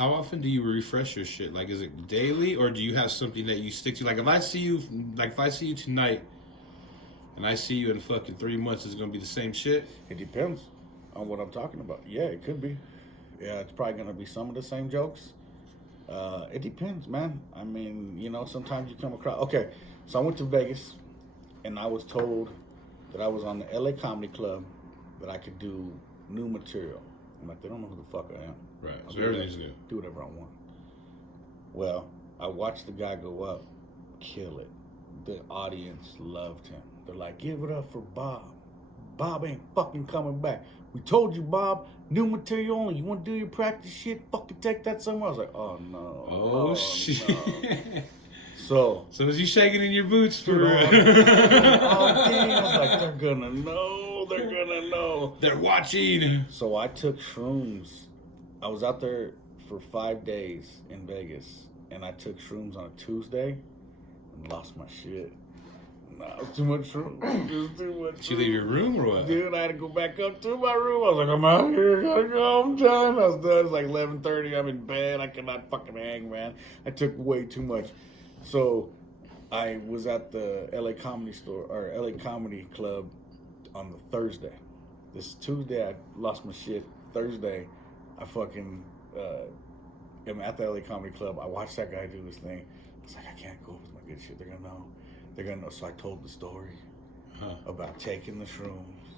How often do you refresh your shit? Like, is it daily, or do you have something that you stick to? Like, if I see you tonight, and I see you in fucking 3 months, is it gonna be the same shit? It depends on what I'm talking about. Yeah, it could be. Yeah, it's probably gonna be some of the same jokes. It depends, man. I mean, you know, sometimes you come across. Okay, so I went to Vegas, and I was told that I was on the LA Comedy Club, that I could do new material. I'm like, they don't know who the fuck I am. Right. So everything's new. Do whatever I want. Well, I watched the guy go up, kill it. The audience loved him. They're like, give it up for Bob. Bob ain't fucking coming back. We told you, Bob, new material only. You want to do your practice shit? Fucking take that somewhere. I was like, oh no. Oh shit. No. So is he shaking in your boots for real? Oh damn. I was like, they're gonna know. They're watching. So I took shrooms. I was out there for 5 days in Vegas, and I took shrooms on a Tuesday and lost my shit. Nah, it was too much shrooms. It was too much. Did you leave your room or what? Dude, I had to go back up to my room. I was like, I'm out here. I gotta go. I'm done. I was done. It's like 11:30. I'm in bed. I cannot fucking hang, man. I took way too much. So I was at the LA Comedy Store or LA Comedy Club on the Thursday. This Tuesday, I lost my shit. Thursday, I fucking am at the LA Comedy Club. I watched that guy do his thing. It's like, I can't go with my good shit. They're gonna know. So I told the story about taking the shrooms,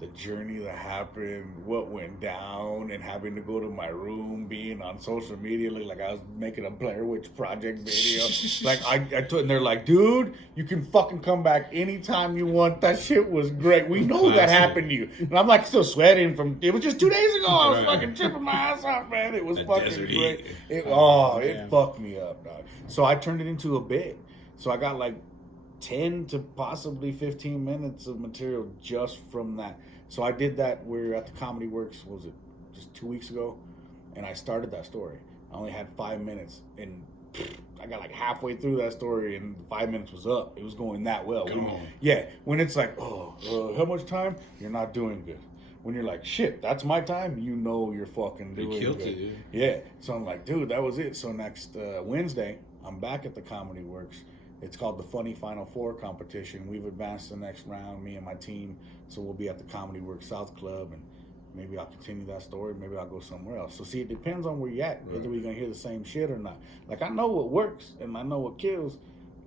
the journey that happened, what went down, and having to go to my room, being on social media, like I was making a Blair Witch Project video. Like I told, and they're like, dude, you can fucking come back anytime you want. That shit was great. We know that happened to you. And I'm like still sweating from, it was just 2 days ago. I was fucking tripping my ass off, man. It was fucking great. It fucked me up, dog. So I turned it into a bit. So I got like 10 to possibly 15 minutes of material just from that. So I did that. We're at the Comedy Works, what was it, just 2 weeks ago? And I started that story. I only had 5 minutes, and I got like halfway through that story, and 5 minutes was up. It was going that well. When it's like, how much time? You're not doing good. When you're like, shit, that's my time, you know you're fucking doing good. It. Yeah. So I'm like, dude, that was it. So next Wednesday, I'm back at the Comedy Works. It's called the Funny Final Four competition. We've advanced to the next round, me and my team. So we'll be at the Comedy Works South Club, and maybe I'll continue that story. Maybe I'll go somewhere else. So see, it depends on where you're at, whether we're going to hear the same shit or not. Like, I know what works, and I know what kills,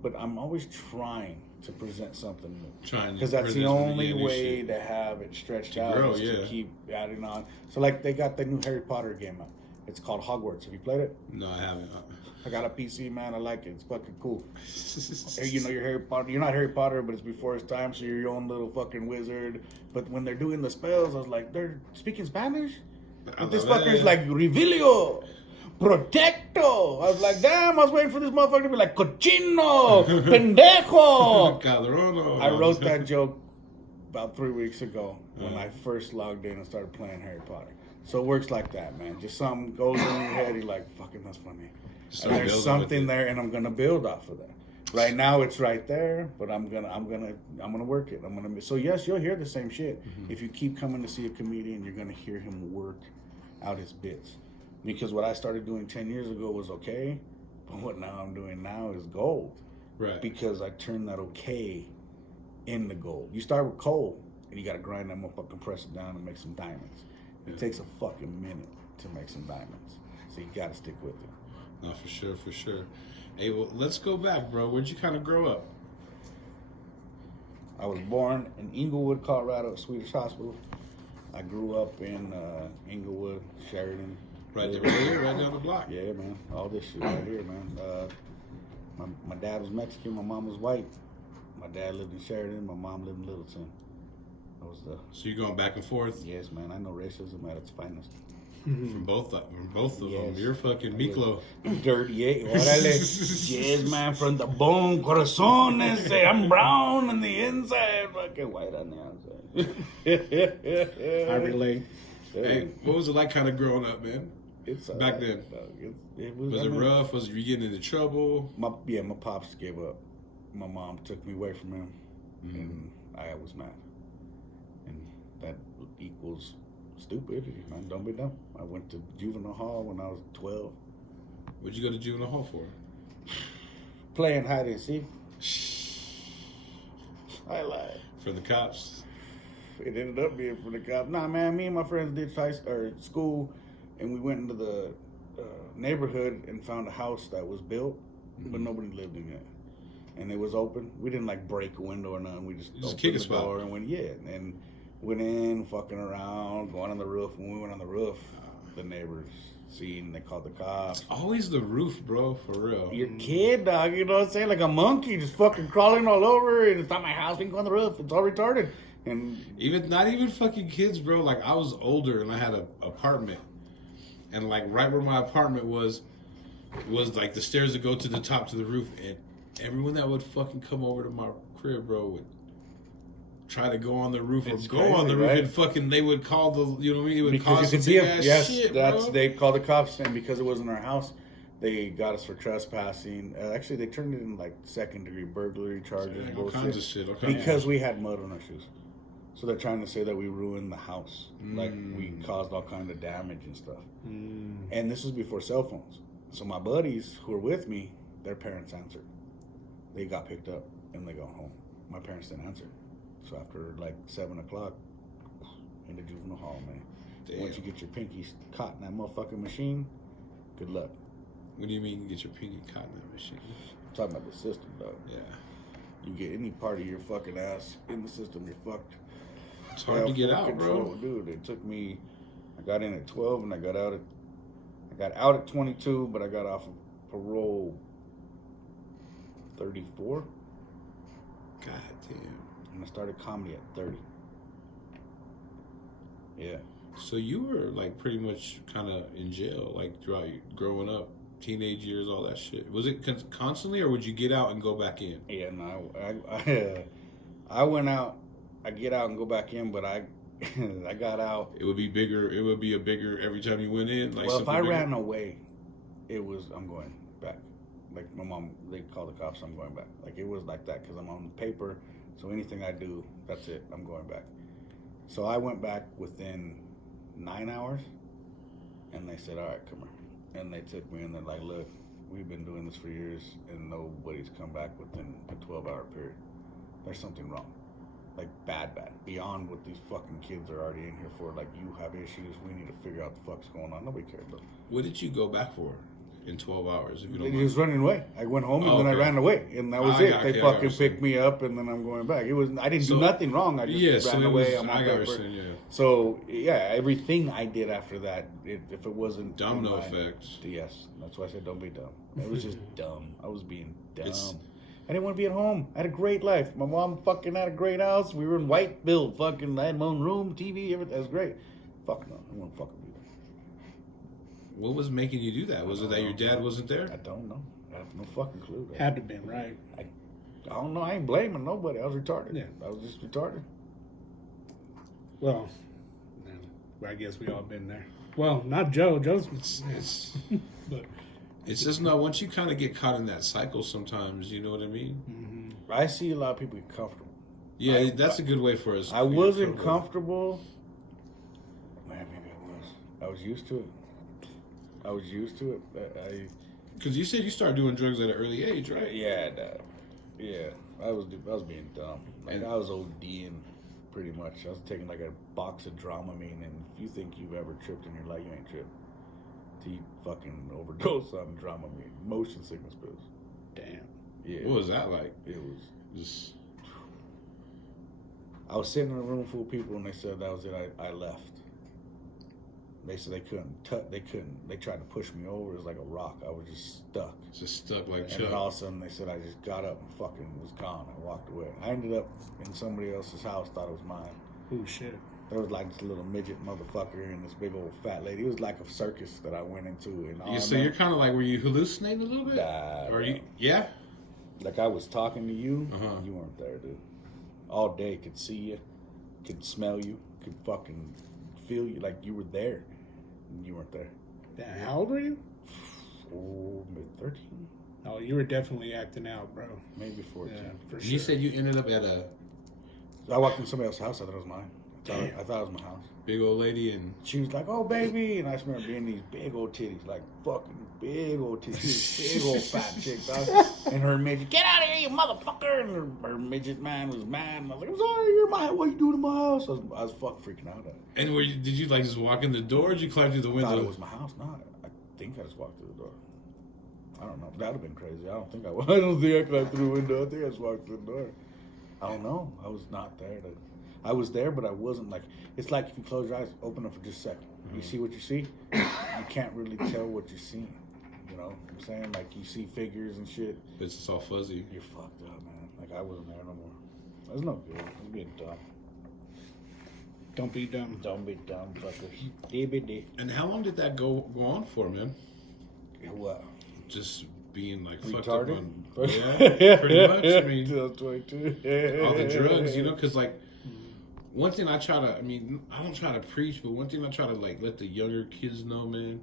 but I'm always trying to present something new. Because that's the only way to have it stretched out, is to keep adding on. So, like, they got the new Harry Potter game out. It's called Hogwarts. Have you played it? No, I haven't. I got a PC, man. I like it. It's fucking cool. You know, you're Harry Potter. You're not Harry Potter, but it's before his time, so you're your own little fucking wizard. But when they're doing the spells, I was like, they're speaking Spanish? But this fucker's like, Revilio, Protecto. I was like, damn, I was waiting for this motherfucker to be like, Cochino, Pendejo. Calderono. I wrote that joke about 3 weeks ago when I first logged in and started playing Harry Potter. So it works like that, man. Just something goes in your head, you're like, fucking, that's funny. And there's something there, and I'm gonna build off of that. Right now, it's right there, but I'm gonna work it. So yes, you'll hear the same shit. If you keep coming to see a comedian, you're gonna hear him work out his bits. Because what I started doing 10 years ago was okay, but what now I'm doing now is gold. Right. Because I turned that okay into gold. You start with coal, and you gotta grind that motherfucker, press it down, and make some diamonds. It takes a fucking minute to make some diamonds, so you gotta stick with it. No, for sure. Hey, well, let's go back, bro. Where'd you kind of grow up? I was born in Inglewood, Colorado, at Swedish Hospital. I grew up in Inglewood, Sheridan. Right there, right down the block. Yeah, man. All this shit right here, man. My dad was Mexican, my mom was white. My dad lived in Sheridan, my mom lived in Littleton. So you're going back and forth? Yes, man. I know racism at its finest. From both of them. You're fucking Miklo. Dirty, yeah. Orale. Yes, man. From the bone, corazones. I'm brown on the inside. Fucking white on the outside. I relate. Hey, what was it like kind of growing up, man? Back then. Was it rough? Was you getting into trouble? My pops gave up. My mom took me away from him, and I was mad. And that equals stupidity, man. Don't be dumb. I went to juvenile hall when I was 12. What'd you go to juvenile hall for? Playing hide and seek. I lied. For the cops. It ended up being for the cops. Nah, man, me and my friends did school, and we went into the neighborhood and found a house that was built, but nobody lived in it. And it was open. We didn't like break a window or nothing. We just opened the door and went, and went in, fucking around, going on the roof. When we went on the roof, the neighbors seen, they called the cops. It's always the roof, bro, for real. Your kid, dog, you know what I'm saying? Like a monkey just fucking crawling all over, and it's not my house, we can go on the roof. It's all retarded. And not even fucking kids, bro. Like, I was older and I had an apartment. And like right where my apartment was like the stairs that go to the top to the roof, and everyone that would fucking come over to my crib, bro, would try to go on the roof or go on the roof, right? And fucking they would call the, you know what I mean? It would cause some big ass shit, bro. They called the cops, and because it wasn't our house, they got us for trespassing. Actually, they turned it in like second-degree burglary charges, all kinds of shit, because we had mud on our shoes. So they're trying to say that we ruined the house, like we caused all kind of damage and stuff. And this was before cell phones. So my buddies who were with me, their parents answered. They got picked up and they go home. My parents didn't answer. So after like 7 o'clock, in the juvenile hall, man. Damn. Once you get your pinky caught in that motherfucking machine, good luck. What do you mean you get your pinky caught in that machine? I'm talking about the system, though. Yeah. You get any part of your fucking ass in the system, you're fucked. It's hard to get out, control, bro. Dude, it took me, I got in at 12 and I got out at 22, but I got off of parole 34. God damn. And I started comedy at 30. Yeah. So you were like pretty much kind of in jail, like throughout your growing up, teenage years, all that shit. Was it constantly, or would you get out and go back in? Yeah, no, I went out. I get out and go back in, but I got out. It would be bigger. It would be a bigger every time you went in. Like, well, if I ran away, I'm going back. Like my mom, they call the cops. I'm going back. Like it was like that because I'm on paper. So anything I do, that's it. I'm going back. So I went back within 9 hours, and they said, "All right, come here." And they took me, and they're like, "Look, we've been doing this for years, and nobody's come back within a 12-hour period. There's something wrong." Like bad, beyond what these fucking kids are already in here for. Like, you have issues, we need to figure out the fuck's going on. Nobody cares. But what did you go back for in 12 hours? If you don't he was running away. I went home and then I ran away, and that was it. They fucking picked me up, and then I'm going back. I didn't do nothing wrong. I just ran away. So yeah, everything I did after that, if it wasn't domino effect. Yes, that's why I said don't be dumb. It was just dumb. I was being dumb. I didn't want to be at home. I had a great life. My mom fucking had a great house. We were in Whiteville. Fucking, I had my own room, TV, everything. That was great. Fuck no. I want to fucking be there. What was making you do that? Was it that your dad wasn't there? I don't know. I have no fucking clue. Had to have been, right? I don't know. I ain't blaming nobody. I was retarded. Yeah. I was just retarded. Well, I guess we all been there. Well, not Joe. Joe's... but... It's just once you kind of get caught in that cycle sometimes, you know what I mean? Mm-hmm. I see a lot of people get comfortable. Yeah, that's a good way for us. I wasn't comfortable. Man, maybe I was. I was used to it. Because you said you started doing drugs at an early age, right? Yeah, yeah. I was being dumb. Like, I was ODing pretty much. I was taking like a box of Dramamine, and if you think you've ever tripped in your life, you ain't tripped. He fucking overdosed on Dramamine, motion sickness pills. Damn. Yeah. What was that like? It was just. I was sitting in a room full of people, and they said that was it. I left. They said they couldn't. They tried to push me over. It was like a rock. I was just stuck. Just stuck like Chuck. And then all of a sudden, they said I just got up and fucking was gone. I walked away. I ended up in somebody else's house. Thought it was mine. Oh shit. There was like this little midget motherfucker and this big old fat lady. It was like a circus that I went into. And so you're kind of like, were you hallucinating a little bit? Or you? Yeah. Like I was talking to you. You weren't there, dude. All day, could see you, could smell you, could fucking feel you. Like you were there, and you weren't there. Damn, how old were you? Oh, maybe 13. Oh, you were definitely acting out, bro. Maybe 14. Yeah, for sure. You said you ended up at I walked in somebody else's house. I thought it was mine. I thought it was my house. Big old lady and She was like, "Oh, baby," and I just remember being these big old titties, like fucking big old titties. She was a big old fat chick, dog. And her midget, "Get out of here, you motherfucker!" And her midget man was mad. And I was like, "I'm sorry, you're my. What are you doing in my house?" I was fucking freaking out. and did you like just walk in the door? Or did you climb through the I window? thought it was my house. No, I think I just walked through the door. I don't know. That would have been crazy. I don't think I climbed through the window. I think I just walked through the door. I don't know. I was not there. I was there, but I wasn't like. It's like if you close your eyes, open them for just a second. You see what you see. You can't really tell what you're seeing. You know what I'm saying? Like you see figures and shit. It's just all fuzzy. You're fucked up, man. Like I wasn't there no more. That's no good. I'm being dumb. Don't be dumb. Don't be dumb, fucker. DBD. And how long did that go on for, man? What? Just being like Retarded? fucked up on, yeah, pretty much. I mean, Till 22. all the drugs, you know, because like one thing I try to, I mean, I don't try to preach, but one thing I try to like let the younger kids know, man,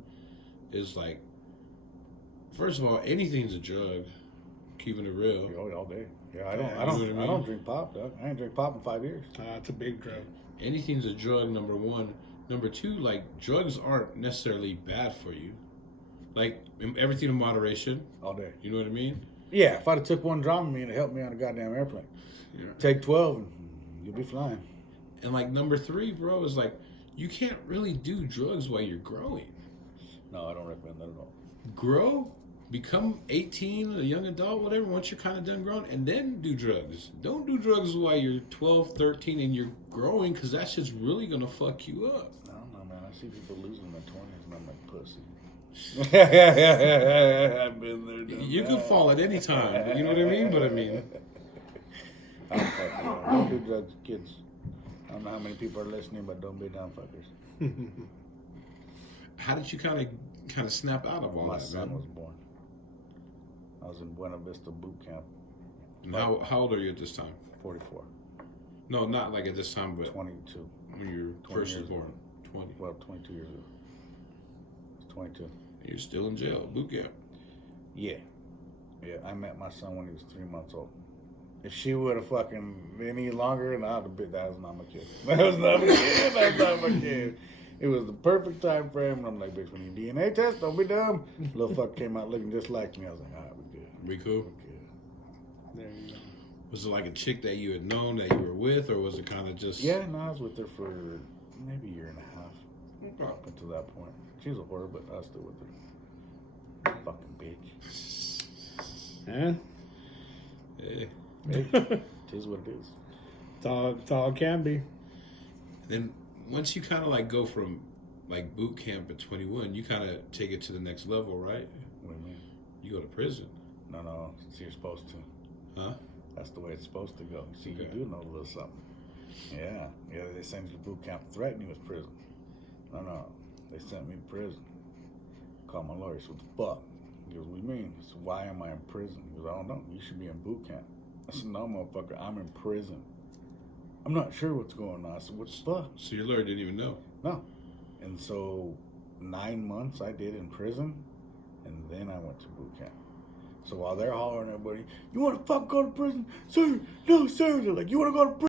is like, first of all, anything's a drug. Keeping it real. All day. Yeah, I You know what I don't mean? drink pop, dog. I ain't drink pop in 5 years. It's a big drug. Anything's a drug, number one. Number two, like, drugs aren't necessarily bad for you. Like, everything in moderation. All day. You know what I mean? Yeah, if I'd have took one Dramamine to help me on a goddamn airplane. Yeah. Take 12 and you'll be flying. And, like, number three, bro, is like, you can't really do drugs while you're growing. No, I don't recommend that at all. Grow, become 18, a young adult, whatever, once you're kind of done growing, and then do drugs. Don't do drugs while you're 12, 13, and you're growing, because that shit's really going to fuck you up. I don't know, man. I see people losing their 20s and I'm like, pussy. I've been there, done You that. could fall at any time, you know what I mean? But I mean, Don't do drugs, kids. I don't know how many people are listening, but don't be dumb fuckers. how did you kind of snap out of all My that, son man? was born. I was in Buena Vista boot camp. And how old are you at this time? 44. No, not like at this time, but 22. when you 20 first was years born. ago. 20. Well, 22 years ago. I was 22. You're still in jail, boot camp. Yeah. Yeah, I met my son when he was 3 months old. If she would have fucking any longer, that was not my kid. That was not my kid. That was not my kid. It was the perfect time frame. And I'm like, bitch, when you DNA test, don't be dumb. Little fuck came out looking just like me. I was like, all right, we're good. We cool? We're good. There you go. Was it like a chick that you had known that you were with, or was it kind of just... Yeah, no, I was with her for maybe a year and a half. Up until that point. She was a whore, but I was still with her. Fucking bitch. Yeah. Yeah. Hey, it is what it is. It's all it can be. Then once you kind of like go from like boot camp at 21, you kind of take it to the next level, right? What do you mean? You go to prison. No. See, you're supposed to. Huh? That's the way it's supposed to go. See, Okay. you do know a little something. Yeah. They sent you to boot camp to threaten you with prison. No. They sent me to prison. Called my lawyer. So what the fuck? He goes, what do you mean? I said, why am I in prison? He goes, I don't know. You should be in boot camp. I said, no, motherfucker, I'm in prison. I'm not sure what's going on. I said, what the fuck? So your lawyer didn't even know. No. And so 9 months I did in prison, and then I went to boot camp. So while they're hollering at everybody, you want to fucking go to prison? Sir, no, sir. They're like, you want to go to prison?